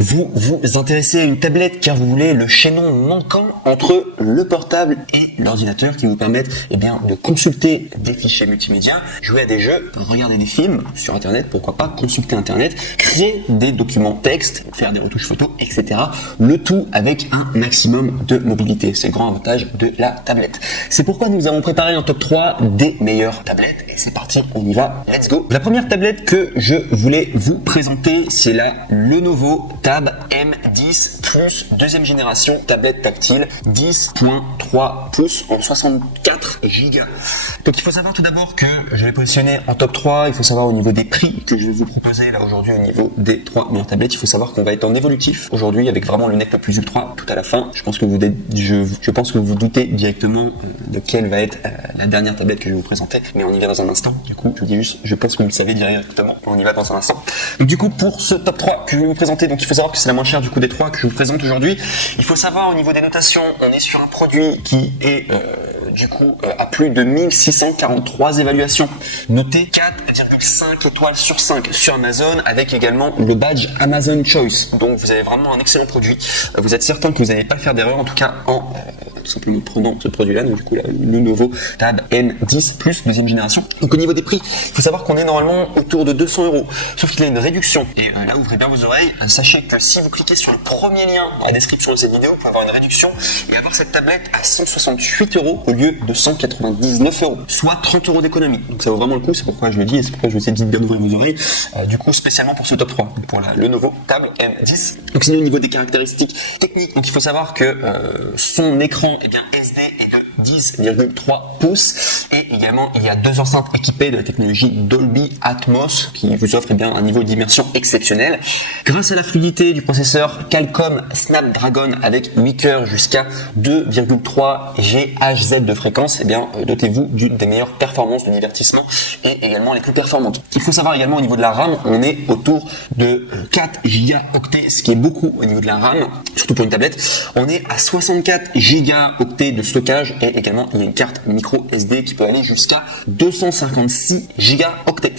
Vous vous intéressez à une tablette car vous voulez le chaînon manquant entre le portable et l'ordinateur qui vous permettent de consulter des fichiers multimédia, jouer à des jeux, regarder des films sur internet, pourquoi pas consulter internet, créer des documents texte, faire des retouches photos, etc. Le tout avec un maximum de mobilité. C'est le grand avantage de la tablette. C'est pourquoi nous avons préparé un top 3 des meilleures tablettes. Et c'est parti, on y va, let's go. La première tablette que je voulais vous présenter, c'est la Lenovo Tab M10 Plus deuxième génération tablette tactile 10.3 pouces en 64 Go. Donc il faut savoir tout d'abord que je l'ai positionné en top 3. Il faut savoir au niveau des prix que je vais vous proposer là aujourd'hui au niveau des 3 meilleures tablettes. Il faut savoir qu'on va être en évolutif aujourd'hui avec vraiment le Nect Plus Ultra tout à la fin. Je pense que je pense que vous doutez directement de quelle va être la dernière tablette que je vais vous présenter, mais on y va dans un instant. Du coup, je vous dis juste, je pense que vous le savez directement. On y va dans un instant. Donc du coup, pour ce top 3 que je vais vous présenter, donc il faut savoir que c'est la moins chère du coup des 3 que je vous présente aujourd'hui. Il faut savoir au niveau des notations, on est sur un produit qui est à plus de 1643 évaluations, noté 4,5 étoiles sur 5 sur Amazon, avec également le badge Amazon Choice. Donc vous avez vraiment un excellent produit. Vous êtes certain que vous n'allez pas faire d'erreur, en tout cas en tout simplement prenant ce produit-là. Donc du coup, le nouveau Tab M10 Plus deuxième génération. Donc au niveau des prix, il faut savoir qu'on est normalement autour de 200 €. Sauf qu'il y a une réduction. Et là, ouvrez bien vos oreilles. Sachez que si vous cliquez sur le premier lien dans la description de cette vidéo, vous pouvez avoir une réduction et avoir cette tablette à 168 € au lieu de 199 €, soit 30 € d'économie. Donc ça vaut vraiment le coup. C'est pourquoi je le dis et c'est pourquoi je vous ai dit de bien ouvrir vos oreilles. Du coup, spécialement pour ce top 3, pour le nouveau Tab M10. Donc sinon, au niveau des caractéristiques techniques, donc il faut savoir que son écran SD est de 10,3 pouces et également il y a 2 enceintes équipées de la technologie Dolby Atmos qui vous offre un niveau d'immersion exceptionnel. Grâce à la fluidité du processeur Qualcomm Snapdragon avec 8 cœurs jusqu'à 2,3 GHz de fréquence, dotez-vous d'une des meilleures performances de divertissement et également les plus performantes. Il faut savoir également au niveau de la RAM, on est autour de 4 Go-octets, ce qui est beaucoup au niveau de la RAM, surtout pour une tablette. On est à 64 Go-octets de stockage et également il y a une carte micro SD qui peut aller jusqu'à 256 Go-octets.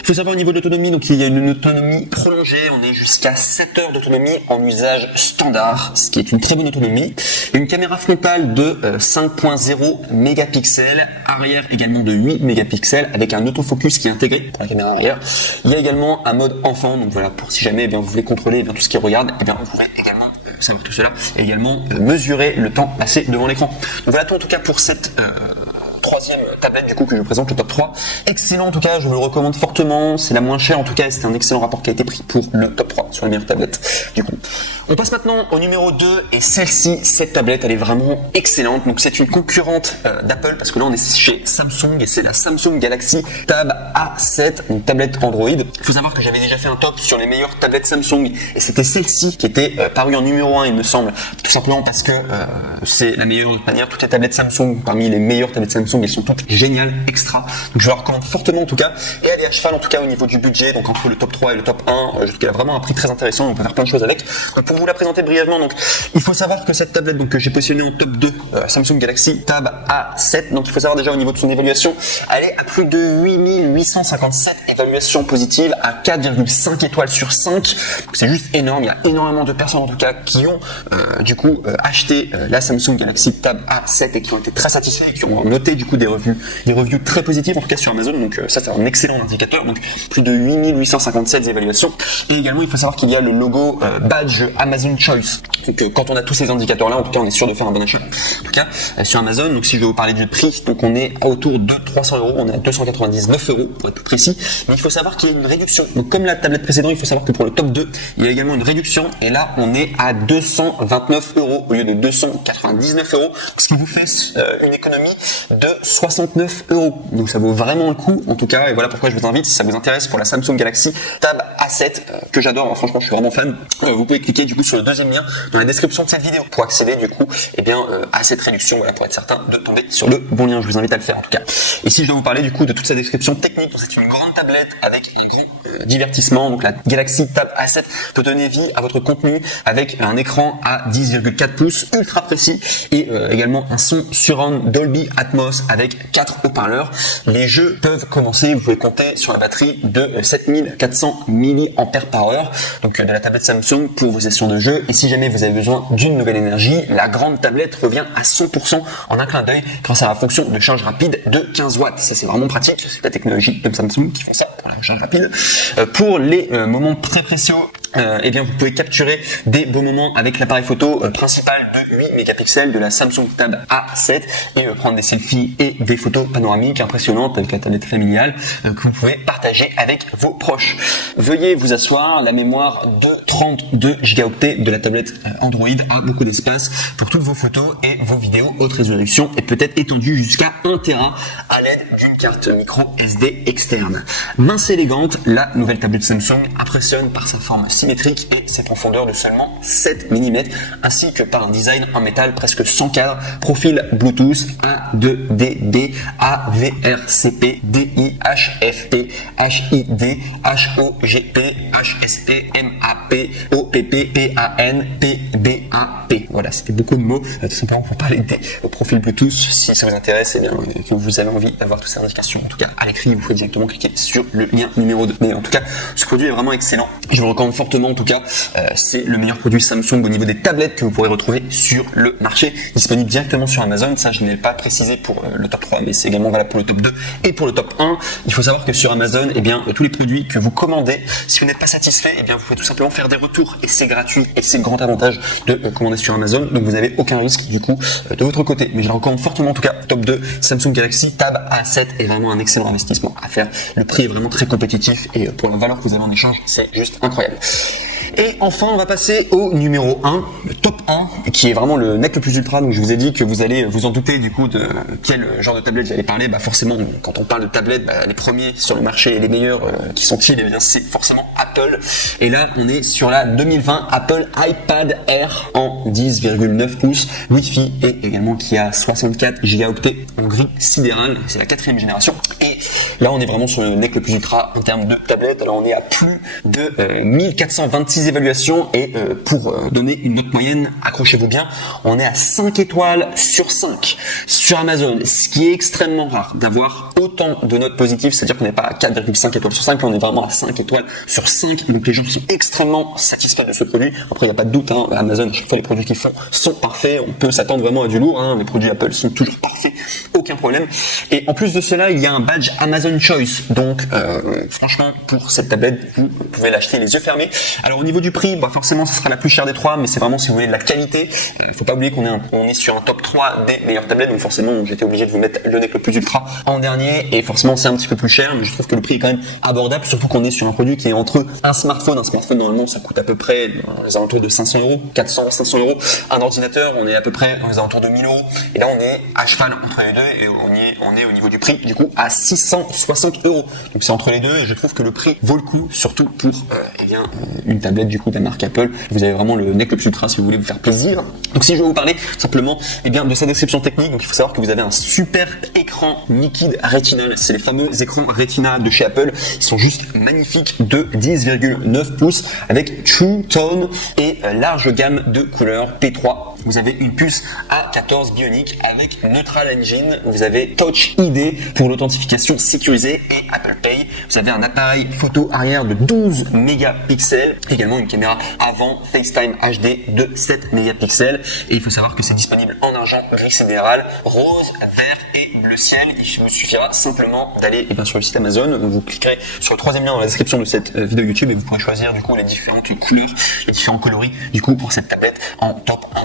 Il faut savoir au niveau de l'autonomie, donc il y a une autonomie prolongée, on est jusqu'à 7 heures d'autonomie en usage standard, ce qui est une très bonne autonomie. Une caméra frontale de 5.0 mégapixels, arrière également de 8 mégapixels avec un autofocus qui est intégré pour la caméra arrière. Il y a également un mode enfant, donc voilà, pour si jamais vous voulez contrôler tout ce qui regarde, vous pouvez également savoir tout cela et également mesurer le temps passé devant l'écran. Donc voilà tout en tout cas pour cette troisième tablette du coup que je vous présente, le top 3. Excellent en tout cas, je vous le recommande fortement, c'est la moins chère en tout cas et c'est un excellent rapport qualité-prix pour le top 3 sur les meilleures tablettes. Du coup, on passe maintenant au numéro 2 et celle-ci, cette tablette elle est vraiment excellente. Donc c'est une concurrente d'Apple parce que là on est chez Samsung et c'est la Samsung Galaxy Tab A7, une tablette Android. Il faut savoir que j'avais déjà fait un top sur les meilleures tablettes Samsung et c'était celle-ci qui était parue en numéro 1 il me semble, tout simplement parce que c'est la meilleure de manière. Toutes les tablettes Samsung, parmi les meilleures tablettes Samsung, elles sont toutes géniales, extra. Donc je la recommande fortement en tout cas. Et elle est à cheval en tout cas au niveau du budget, donc entre le top 3 et le top 1, je trouve qu'elle a vraiment un prix très intéressant, on peut faire plein de choses avec. Donc pour vous la présenter brièvement, donc il faut savoir que cette tablette que j'ai positionnée en top 2, Samsung Galaxy Tab A7, donc il faut savoir déjà au niveau de son évaluation, elle est à plus de 8857 évaluations positives à 4,5 étoiles sur 5. Donc c'est juste énorme, il y a énormément de personnes en tout cas qui ont acheté la Samsung Galaxy Tab A7 et qui ont été très satisfaits et qui ont noté du coup des reviews très positives en tout cas sur Amazon. Donc ça c'est un excellent indicateur. Donc plus de 8857 évaluations. Et également il faut savoir qu'il y a le logo badge Amazon Choice. Donc quand on a tous ces indicateurs là, en tout cas on est sûr de faire un bon achat. En tout cas sur Amazon. Donc si je vais vous parler du prix, donc on est autour de 300 €, on est à 299 € pour être plus précis. Mais il faut savoir qu'il y a une réduction. Donc comme la tablette précédente, il faut savoir que pour le top 2, il y a également une réduction et là on est à 229 € au lieu de 299 €, ce qui vous fait une économie de 69 €. Donc ça vaut vraiment le coup en tout cas et voilà pourquoi je vous invite, si ça vous intéresse, pour la Samsung Galaxy Tab A7 que j'adore, franchement je suis vraiment fan. Vous pouvez cliquer du coup sur le deuxième lien dans la description de cette vidéo pour accéder du coup à cette réduction, voilà, pour être certain de tomber sur le bon lien. Je vous invite à le faire en tout cas. Et si je dois vous parler du coup de toute sa description technique, donc c'est une grande tablette avec un grand divertissement. Donc la Galaxy Tab A7 peut donner vie à votre contenu avec un écran à 10,4 pouces ultra précis et également un son surround Dolby Atmos avec 4 haut-parleurs. Les jeux peuvent commencer, vous pouvez compter sur la batterie de 7400 mAh, donc de la tablette Samsung pour vos sessions de jeu. Et si jamais vous avez besoin d'une nouvelle énergie, la grande tablette revient à 100% en un clin d'œil grâce à la fonction de charge rapide de 15 watts. Ça c'est vraiment pratique, c'est la technologie de Samsung qui font ça pour la recharge rapide. Pour les moments très précieux, vous pouvez capturer des beaux moments avec l'appareil photo principal de 8 mégapixels de la Samsung Tab A7 et prendre des selfies et des photos panoramiques impressionnantes avec la tablette familiale que vous pouvez partager avec vos proches. Veuillez vous asseoir, la mémoire de 32 gigaoctets de la tablette Android a beaucoup d'espace pour toutes vos photos et vos vidéos haute résolution et peut-être étendue jusqu'à 1 Tera à l'aide d'une carte micro SD externe. Mince et élégante, la nouvelle tablette Samsung impressionne par sa forme symétrique et ses profondeurs de seulement 7 mm ainsi que par un design en métal presque sans cadre, profil Bluetooth A2DD, AVRCP, DI-HFP, HID, HOGP, HSP, MAP, OPP, PAN, PBAP. Voilà, c'était beaucoup de mots, tout simplement pour parler des profils Bluetooth. Si ça vous intéresse, que vous avez envie d'avoir toutes ces indications, en tout cas à l'écrit, vous pouvez directement cliquer sur le lien numéro 2. Mais en tout cas, ce produit est vraiment excellent. Je vous le recommande fortement, en tout cas, c'est le meilleur produit Samsung au niveau des tablettes que vous pourrez retrouver sur le marché, disponible directement sur Amazon. Ça, je n'ai pas précisé pour le top 3, mais c'est également valable pour le top 2 et pour le top 1. Il faut savoir que sur Amazon, tous les produits que vous commandez, si vous n'êtes pas satisfait, vous pouvez tout simplement faire des retours et c'est gratuit et c'est le grand avantage de commander sur Amazon. Donc vous n'avez aucun risque du coup de votre côté. Mais je le recommande fortement, en tout cas, top 2, Samsung Galaxy Tab A7 est vraiment un excellent investissement à faire. Le prix est vraiment très compétitif et pour la valeur que vous avez en échange, c'est juste incroyable. Et enfin, on va passer au numéro 1, le top 1, qui est vraiment le mec le plus ultra. Donc je vous ai dit que vous allez vous en douter du coup de quel genre de tablette j'allais parler. Forcément, quand on parle de tablette, les premiers sur le marché et les meilleurs qui sont-ils, c'est forcément Apple. Et là, on est sur la 2020 Apple iPad Air en 10,9 pouces, Wi-Fi et également qui a 64 gigaoctets en gris sidéral. C'est la 4e génération. Et là, on est vraiment sur le mec le plus ultra en termes de tablette. Alors on est à plus de 1426 évaluations et pour donner une note moyenne, accrochez-vous bien, on est à 5 étoiles sur 5 sur Amazon, ce qui est extrêmement rare d'avoir autant de notes positives, c'est-à-dire qu'on n'est pas à 4,5 étoiles sur 5, on est vraiment à 5 étoiles sur 5, donc les gens sont extrêmement satisfaits de ce produit. Après, il n'y a pas de doute, Amazon, à chaque fois les produits qu'ils font sont parfaits, on peut s'attendre vraiment à du lourd, les produits Apple sont toujours parfaits, aucun problème. Et en plus de cela, il y a un badge Amazon Choice, donc franchement, pour cette tablette, vous pouvez l'acheter les yeux fermés. Alors au niveau du prix, forcément ce sera la plus chère des trois, mais c'est vraiment si vous voulez de la qualité. Faut pas oublier qu'on est sur un top 3 des meilleures tablettes, donc forcément j'étais obligé de vous mettre le nec le plus ultra en dernier, et forcément c'est un petit peu plus cher, mais je trouve que le prix est quand même abordable, surtout qu'on est sur un produit qui est entre un smartphone normalement ça coûte à peu près aux alentours de 500 €, 400-500 €, un ordinateur on est à peu près aux alentours de 1000 €, et là on est à cheval entre les deux, et on est au niveau du prix du coup à 660 €, donc c'est entre les deux, et je trouve que le prix vaut le coup, surtout pour une tablette du coup de la marque Apple. Vous avez vraiment le nec le plus ultra si vous voulez vous faire plaisir. Donc si je vais vous parler simplement de sa description technique, donc il faut savoir que vous avez un super écran liquide rétinal, c'est les fameux écrans Retina de chez Apple, ils sont juste magnifiques, de 10,9 pouces avec True Tone et large gamme de couleurs P3. Vous avez une puce A14 Bionic avec Neutral Engine, vous avez Touch ID pour l'authentification sécurisée et Apple Pay. Vous avez un appareil photo arrière de 12 mégapixels, également une caméra avant FaceTime HD de 7 mégapixels, et il faut savoir que c'est disponible en argent, gris sidéral, rose, vert et bleu ciel. Il vous suffira simplement d'aller sur le site Amazon, vous cliquerez sur le 3e lien dans la description de cette vidéo YouTube et vous pourrez choisir du coup les différentes couleurs, les différents coloris du coup pour cette tablette en top 1.